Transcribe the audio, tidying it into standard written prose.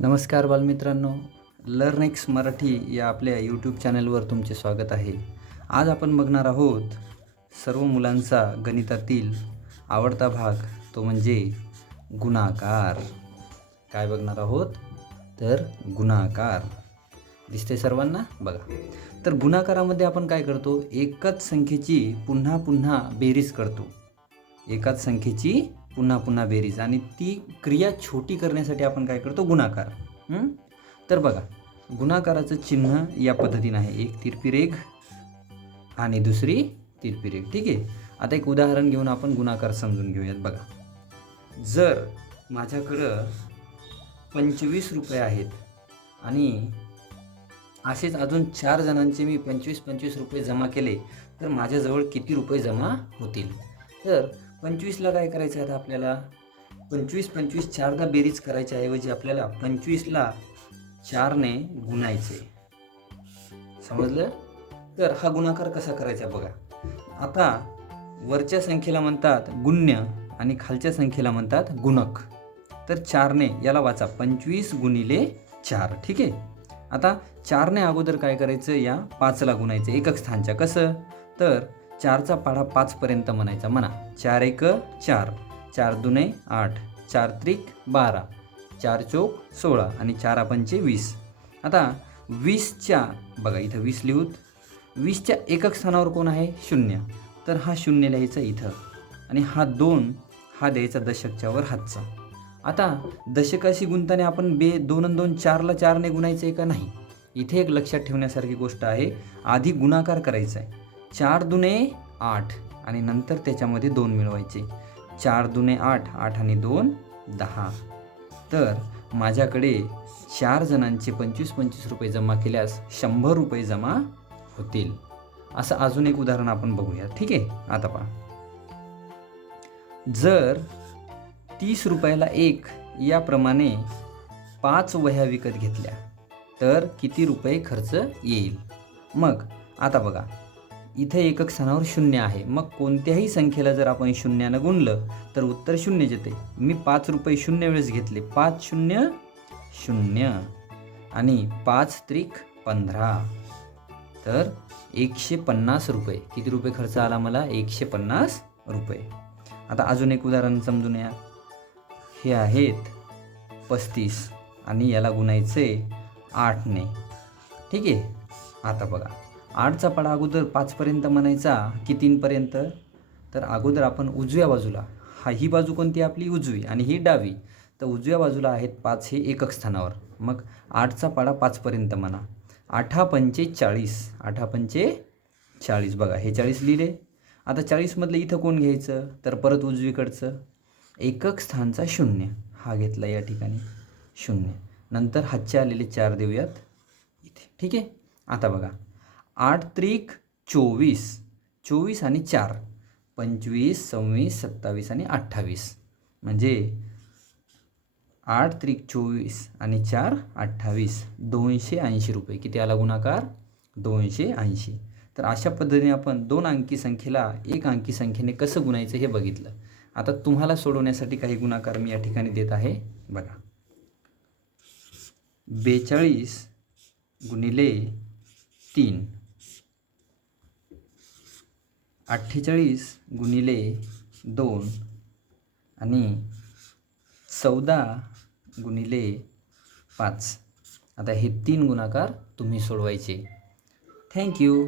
नमस्कार बालमित्रांनो, लर्नेक्स मराठी या आपल्या यूट्यूब चॅनलवर तुमचे स्वागत आहे. आज आपण बघणार आहोत सर्व मुलांचा गणितातील आवडता भाग, तो म्हणजे गुणाकार. काय बघणार आहोत तर गुणाकार. दिसते सर्वांना? बघा. तर गुणाकारामध्ये आपण काय करतो, एकाच संख्येची पुन्हा पुन्हा बेरीज करतो. एकाच संख्येची पुन्हा पुन्हा बेरीज, आणि ती क्रिया छोटी करण्यासाठी आपण काय करतो, गुणाकार. तर बघा, गुणाकाराचं चिन्ह या पद्धतीने आहे, एक तिरपी रेघ आणि दुसरी तिरपी रेघ. ठीक आहे. आता एक उदाहरण घेऊन आपण गुणाकार समजून घेऊयात. बघा, जर माझ्याकडं 25 रुपये आहेत आणि असेच अजून 4 जणांचे मी 25 रुपये जमा केले, तर माझ्याजवळ किती रुपये जमा होतील? तर 25ला काय करायचं आहे आपल्याला, 25 चारदा बेरीज करायच्या ऐवजी आपल्याला 25ला 4ने गुणायचे. समजलं? तर हा गुणाकार कसा करायचा बघा. आता वरच्या संख्येला म्हणतात गुण्य आणि खालच्या संख्येला म्हणतात गुणक. तर 4ने याला वाचा, 25 गुणिले 4. ठीक आहे. आता 4ने अगोदर काय करायचं, या 5ला गुणायचं एकक स्थानच्या. कसं, तर 4चा पाढा 5 पर्यंत म्हणायचा. म्हणा 4 1 4, 4 2 8, 4 3 12, 4 4 16 आणि 4 पंचे 20. आता 20च्या बघा इथं 20 लिहूत, 20च्या एकक स्थानावर कोण आहे, 0. तर हा 0 लिहायचा इथं, आणि हा 2 हा द्यायचा दशकच्या वर हातचा. आता दशकाशी गुणताना आपण 2 आणि 2 4ला 4ने गुणायचं आहे का, नाही. इथे एक लक्षात ठेवण्यासारखी गोष्ट आहे, आधी गुणाकार करायचा आहे. 4 दुने 8 आणि नंतर त्याच्यामध्ये 2 मिळवायचे. 4 दुने 8, 8 आणि 2 10. तर माझ्याकडे 4 जणांचे 25 रुपये जमा केल्यास 100 रुपये जमा होतील. असं अजून एक उदाहरण आपण बघूया. ठीक आहे. आता पहा, जर 30 रुपयाला 1 याप्रमाणे 5 वह्या विकत घेतल्या, तर किती रुपये खर्च येईल? मग आता बघा, इथे एकक स्थानावर 0 आहे. मग कोणत्याही संख्येला जर आपण 0ने गुणलं तर उत्तर 0 येते. मी 5 रुपये 0 वेळेस घेतले, 5 0 0 आणि 5 त्रिक 15. तर 150 रुपये. किती रुपये खर्च आला मला? 150 रुपये. आता अजून एक उदाहरण समजून या. हे आहेत 35 आणि याला गुणायचे 8ने. ठीक आहे. आता बघा, 8चा पाढा अगोदर 5 पर्यंत म्हणायचा की 3 पर्यंत. तर अगोदर आपण उजव्या बाजूला, ही बाजू कोणती आपली, उजवी, आणि ही डावी. तर उजव्या बाजूला आहेत 5 हे एकक स्थानावर. मग 8चा पाढा 5 पर्यंत म्हणा. 8 पंचे 40, 8 पंचे 40. बघा, हे 40 लिहिले. आता 40 मधलं इथं कोण घ्यायचं, तर परत उजवीकडचं एकक स्थानचा 0 हा घेतला या ठिकाणी 0. नंतर हातचे आलेले 4 देऊयात इथे. ठीक आहे. आता बघा, 8 त्रिक 24, 24 आणि 4 25, 26, 27 आणि 28. म्हणजे 8 त्रिक 24 आणि 4 28, 280 रुपये. किती आला गुणाकार? 280. तर अशा पद्धतीने आपण 2 अंकी संख्येला 1 अंकी संख्येने कसं गुणायचं हे बघितलं. आता तुम्हाला सोडवण्यासाठी काही गुणाकार मी या ठिकाणी देत आहे. बघा, 42 गुणिले 3, 48 गुणिले 2 आणि 14 गुणिले 5. आता हे 3 गुणाकार तुम्ही सोडवायचे. थँक्यू.